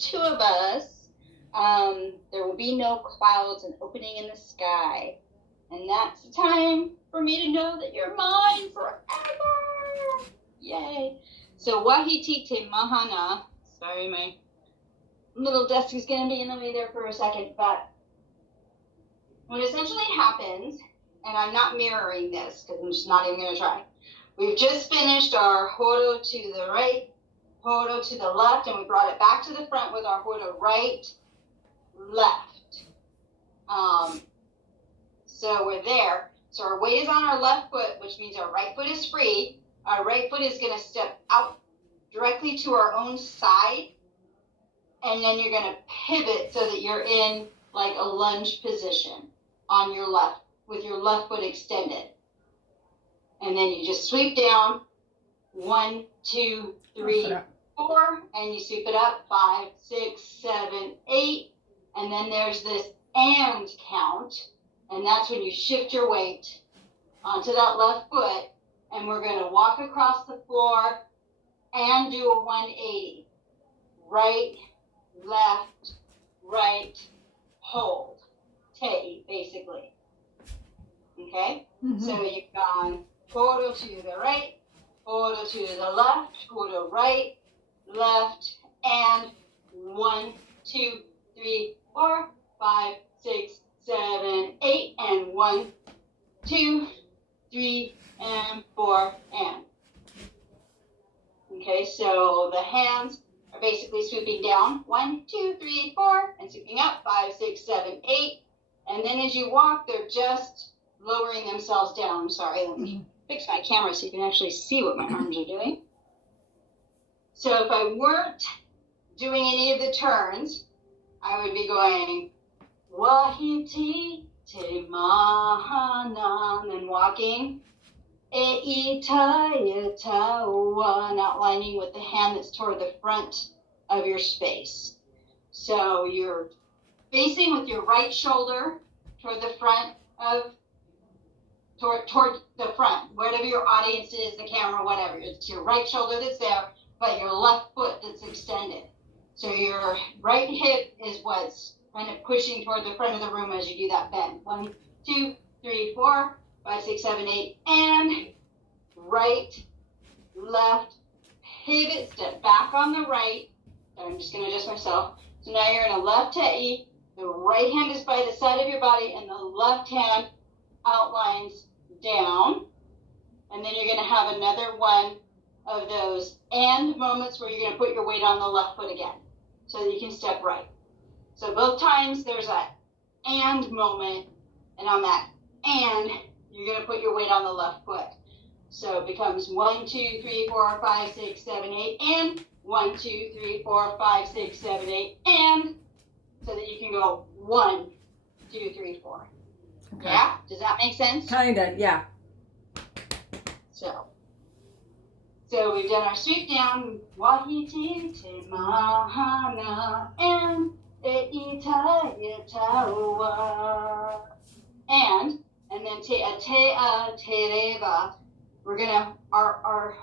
two of us, there will be no clouds, an opening in the sky. And that's the time for me to know that you're mine forever. Yay. So wahiti te mahana. Sorry, my little desk is going to be in the way there for a second. But what essentially happens, and I'm not mirroring this because I'm just not even going to try. We've just finished our horo to the right, horo to the left, and we brought it back to the front with our horo right, left. So we're there. So our weight is on our left foot, which means our right foot is free. Our right foot is going to step out directly to our own side. And then you're going to pivot so that you're in like a lunge position on your left, with your left foot extended. And then you just sweep down, 1, 2, 3, 4, and you sweep it up, 5, 6, 7, 8. And then there's this and count. And that's when you shift your weight onto that left foot, and we're going to walk across the floor and do a 180. Right, left, right, hold. Te, basically. Okay? Mm-hmm. So you've gone horo to the right, horo to the left, horo right, left, and 1, 2, 3, 4, 5, 6, 7, 8, and 1, 2, 3, and 4, and. Okay, so the hands are basically swooping down, 1, 2, 3, 4, and swooping up, 5, 6, 7, 8. And then as you walk, they're just lowering themselves down. I'm sorry, let me fix my camera so you can actually see what my arms are doing. So if I weren't doing any of the turns, I would be going wahiti te mahana, and then walking e ita taua, and outlining with the hand that's toward the front of your space. So you're facing with your right shoulder toward the front of, toward the front, whatever your audience is, the camera, whatever. It's your right shoulder that's there, but your left foot that's extended. So your right hip is what's kind of pushing toward the front of the room as you do that bend. 1, 2, 3, 4, 5, 6, 7, 8, and right, left, pivot, step back on the right. I'm just going to adjust myself. So now you're in a left te. The right hand is by the side of your body, and the left hand outlines down. And then you're going to have another one of those and moments where you're going to put your weight on the left foot again so that you can step right. So both times there's that and moment, and on that and, you're going to put your weight on the left foot. So it becomes 1, 2, 3, 4, 5, 6, 7, 8, and 1, 2, 3, 4, 5, 6, 7, 8, and, so that you can go 1, 2, 3, 4. Okay. Yeah? Does that make sense? Kinda, yeah. So we've done our sweep down, wahiti te mahana, and e ita itaua, and then te a te reva. We're gonna, our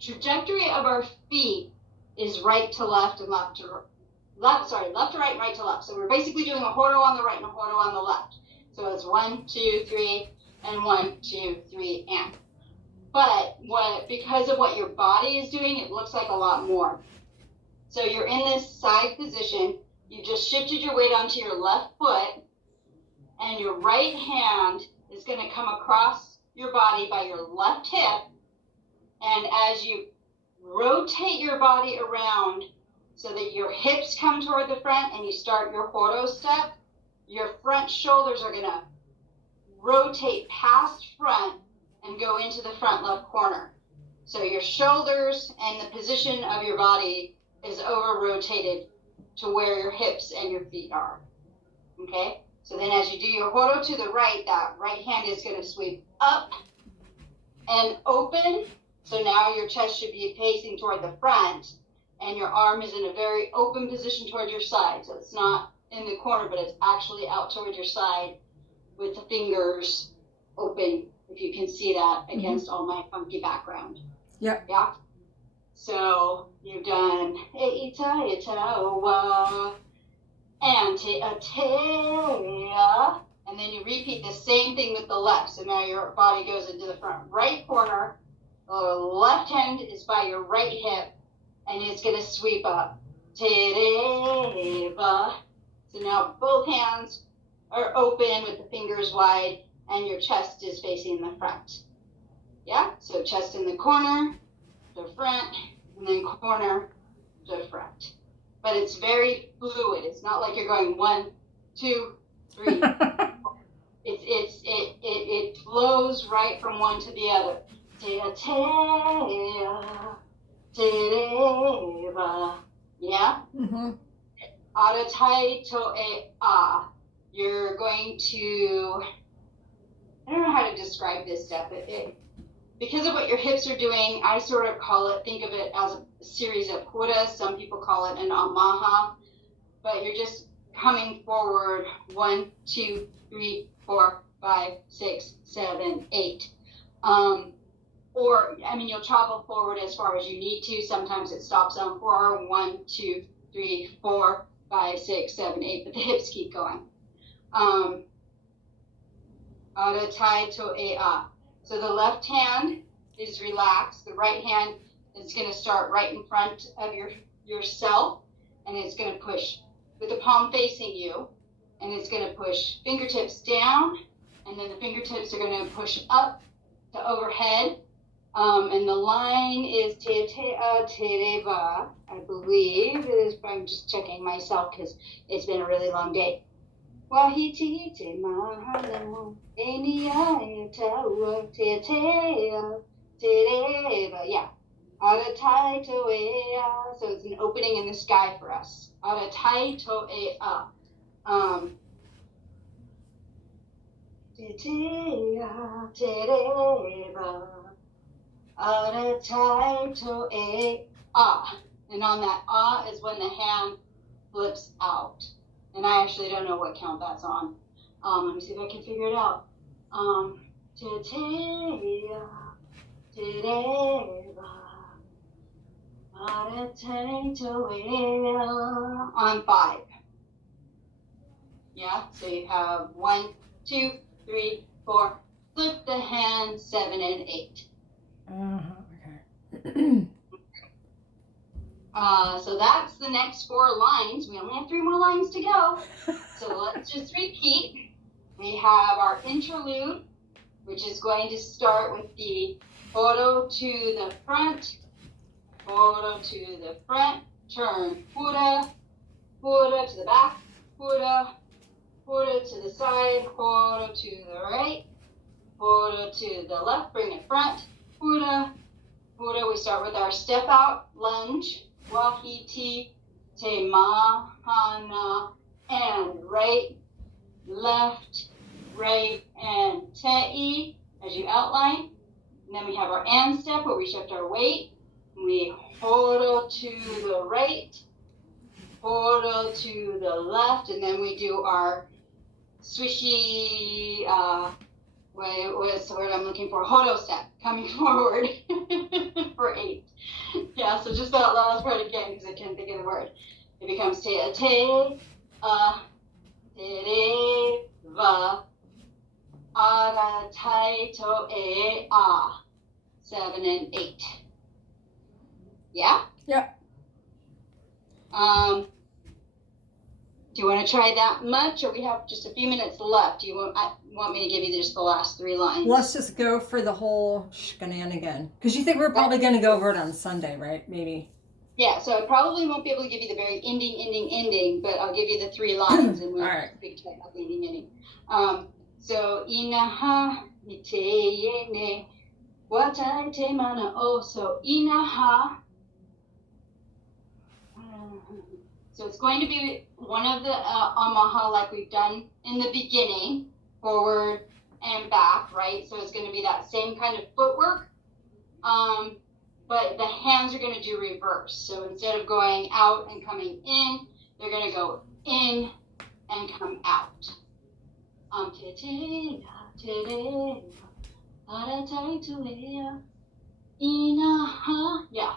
trajectory of our feet is right to left and left to right, and right to left. So we're basically doing a horo on the right and a horo on the left. So it's 1, 2, 3, and 1, 2, 3, and. But because of what your body is doing, it looks like a lot more. So you're in this side position. You just shifted your weight onto your left foot, and your right hand is going to come across your body by your left hip. And as you rotate your body around so that your hips come toward the front and you start your horo step, your front shoulders are going to rotate past front and go into the front left corner. So your shoulders and the position of your body is over-rotated to where your hips and your feet are. Okay? So then as you do your horo to the right, that right hand is going to sweep up and open. So now your chest should be facing toward the front, and your arm is in a very open position toward your side. So it's not in the corner, but it's actually out toward your side with the fingers open, if you can see that against all my funky background. Yep. Yeah? So you've done e ita ita wa and te a te a, and then you repeat the same thing with the left. So now your body goes into the front right corner. The left hand is by your right hip, and it's going to sweep up. Te re va. So now both hands are open with the fingers wide, and your chest is facing the front. Yeah, so chest in the corner, the front, and then corner, the front. But it's very fluid. It's not like you're going 1, 2, 3. It flows right from one to the other. Yeah. Mm-hmm. Aratai to e a. You're going to. I don't know how to describe this step. Because of what your hips are doing, I sort of think of it as a series of puras. Some people call it an amaha, but you're just coming forward 1, 2, 3, 4, 5, 6, 7, 8. Or, I mean, you'll travel forward as far as you need to. Sometimes it stops on 4, 1, 2, 3, 4, 5, 6, 7, 8, but the hips keep going. Aratai to e a. So the left hand is relaxed. The right hand is going to start right in front of yourself, and it's going to push with the palm facing you, and it's going to push fingertips down, and then the fingertips are going to push up to overhead. And the line is te a te reva, I believe it is. I'm just checking myself because it's been a really long day. Wahiti te mahalo, enia e taua, te reva, yeah. Aratai to e a, so it's an opening in the sky for us. Aratai to e a. Te reva. Aratai to e a. And on that a is when the hand flips out. And I actually don't know what count that's on. Let me see if I can figure it out. Te reva. Aratai to e a. On 5. Yeah, so you have 1, 2, 3, 4. Flip the hand, 7 and 8. Okay. So that's the next 4 lines. We only have 3 more lines to go. So let's just repeat. We have our interlude, which is going to start with the photo to the front, turn, pura to the back, pura to the side, pura to the right, pura to the left, bring it front, pura. We start with our step out, lunge, wahiti, te mahana, and right, left, right, and te'i, as you outline. And then we have our and step where we shift our weight. We horo to the right, horo to the left, and then we do our swishy, what's the word I'm looking for? Hodo step, coming forward for 8. Yeah, so just that last part again because I can't think of the word. It becomes te a te re va ara tai to e a. 7 and 8. Yeah? Yep. Do you want to try that much, or we have just a few minutes left? Do you want me to give you just the last 3 lines? Let's just go for the whole shenanigan. Because you think we're probably going to go over it on Sunday, right? Maybe. Yeah, so I probably won't be able to give you the very ending, but I'll give you the 3 lines, and we'll speak about the ending. So, inaha ite yene, watai te mana o, so inaha. So it's going to be one of the amaha like we've done in the beginning, forward and back, right? So it's going to be that same kind of footwork, but the hands are going to do reverse. So instead of going out and coming in, they're going to go in and come out. Yeah.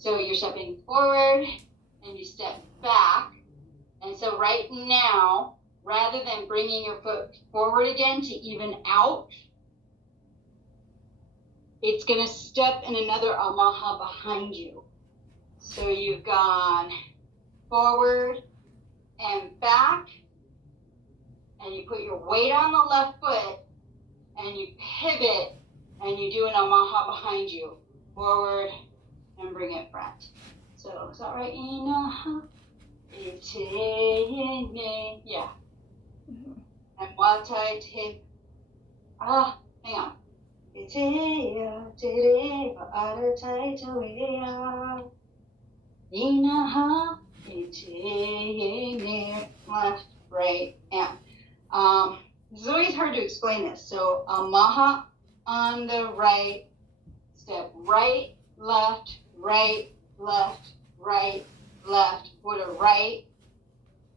So you're stepping forward and you step back. And so right now, rather than bringing your foot forward again to even out, it's going to step in another amaha behind you. So you've gone forward and back, and you put your weight on the left foot, and you pivot, and you do an amaha behind you. Forward, and bring it front. So, is that right? Yeah. And watai te. Hang on. Left, right, and it's always hard to explain this. So amaha on the right, step right, left, right, left, right, left, put a right,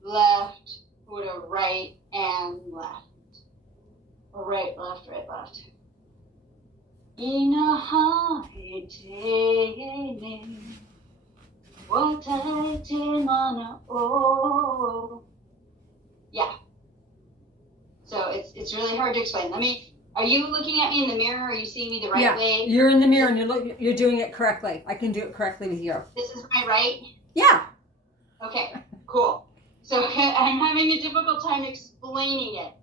left, put a right, and left. Or right, left, right, left. Inaha etene, watai te mana o. Yeah. So it's really hard to explain. Are you looking at me in the mirror? Are you seeing me the right way? You're in the mirror and you're doing it correctly. I can do it correctly with you. This is my right? Yeah. Okay, cool. So I'm having a difficult time explaining it,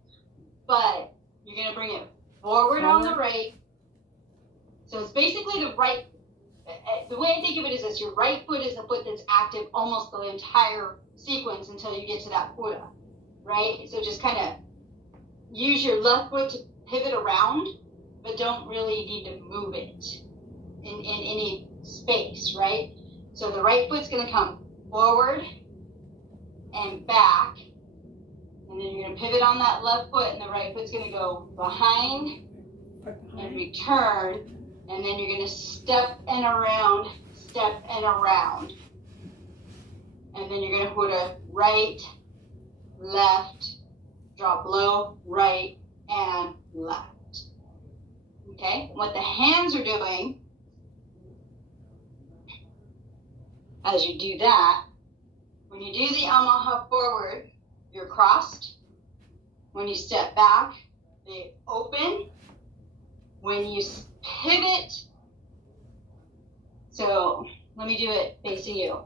but you're going to bring it forward on the right. So it's basically the right, the way I think of it is this: your right foot is the foot that's active almost the entire sequence until you get to that puta, right? So just kind of use your left foot to pivot around, but don't really need to move it in any space, right? So the right foot's going to come forward and back, and then you're going to pivot on that left foot, and the right foot's going to go behind and return, and then you're going to step and around, and then you're going to put a right, left, drop low, right, and left. Okay, what the hands are doing as you do that, when you do the amaha forward, you're crossed. When you step back, they open. When you pivot, so let me do it facing you.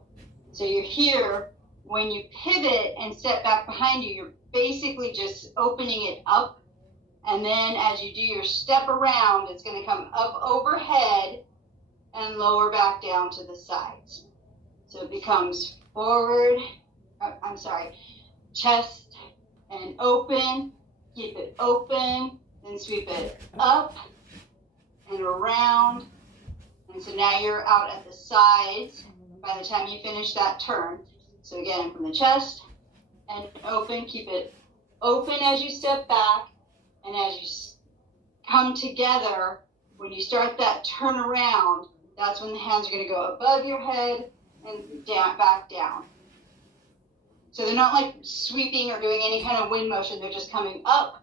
So you're here. When you pivot and step back behind you, you're basically just opening it up. And then as you do your step around, it's going to come up overhead and lower back down to the sides. So it becomes forward, chest and open, keep it open, then sweep it up and around. And so now you're out at the sides by the time you finish that turn. So again, from the chest and open, keep it open as you step back, and as you come together, when you start that turn around, that's when the hands are going to go above your head and down, back down. So they're not like sweeping or doing any kind of wind motion. They're just coming up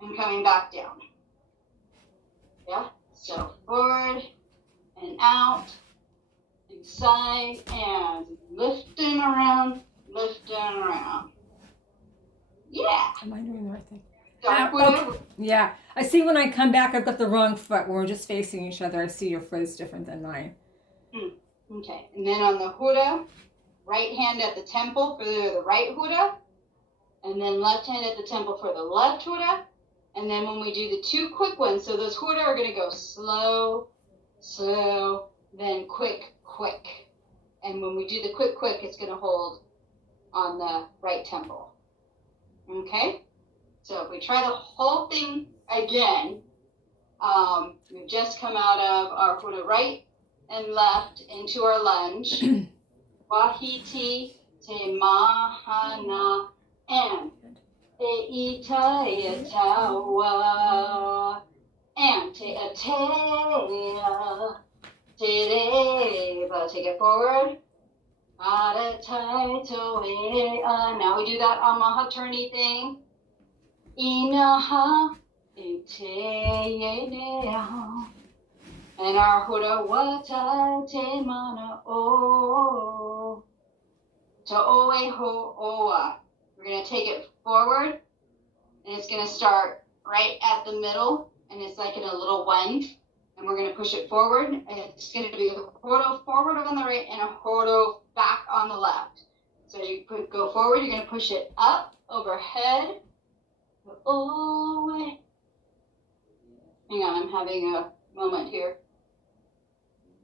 and coming back down. Yeah? So forward and out, inside, and lifting around. Yeah. Am I doing the right thing? Okay. Yeah. I see when I come back, I've got the wrong foot. We're just facing each other. I see your foot is different than mine. Okay. And then on the hura, right hand at the temple for the right hura, and then left hand at the temple for the left hura. And then when we do the two quick ones, so those hura are going to go slow, slow, then quick, quick. And when we do the quick, quick, it's going to hold on the right temple. Okay? So if we try the whole thing again, we've just come out of our hura right and left into our lunge. Wahiti te mahana and e ita e tawa and te atea te reva. Take it forward. Ara tai to e a. Now we do that amaha turny thing. Inaha e te e nea. And our hura watai te mana o. To oe ho oa. We're going to take it forward, and it's going to start right at the middle, and it's like in a little one. And we're going to push it forward, and it's going to be a horo forward on the right and a horo back on the left. So you go forward, you're going to push it up, overhead, oe. Hang on, I'm having a moment here.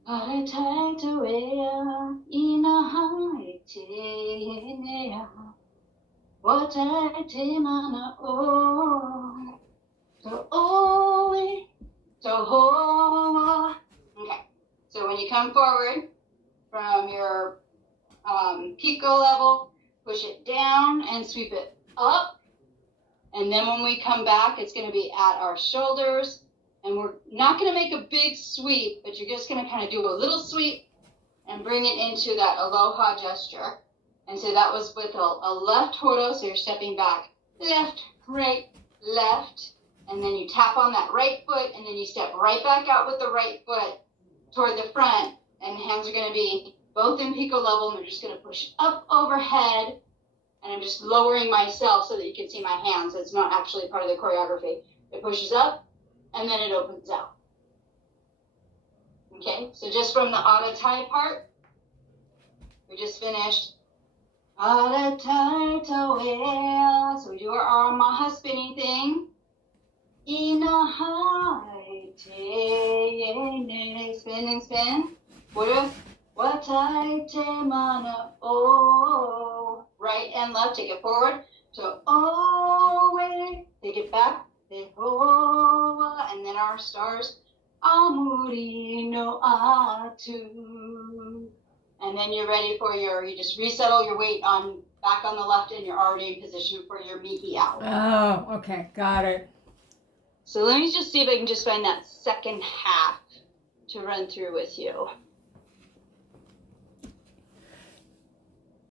Aratai to ea, ina hai te nea. Watai te mana o. To oe. To hoa. Okay. So when you come forward from your pico level, push it down and sweep it up. And then when we come back, it's going to be at our shoulders. And we're not going to make a big sweep, but you're just going to kind of do a little sweep and bring it into that aloha gesture. And so that was with a left horo, so you're stepping back, left, right, left. And then you tap on that right foot, and then you step right back out with the right foot toward the front. And hands are going to be both in pico level, and we're just going to push up overhead. And I'm just lowering myself so that you can see my hands. It's not actually part of the choreography. It pushes up, and then it opens out. Okay, so just from the aratai part, we just finished. Aratai tawea. So we do our maha spinning thing. Ina hai te ne. Spin and spin. Watai te mana o. Right and left, take it forward. So oe. Take it back. And then our stars, amuri no atu. And then you're ready for you just resettle your weight back on the left, and you're already in position for your ihau. Oh, okay, got it. So let me just see if I can just find that second half to run through with you.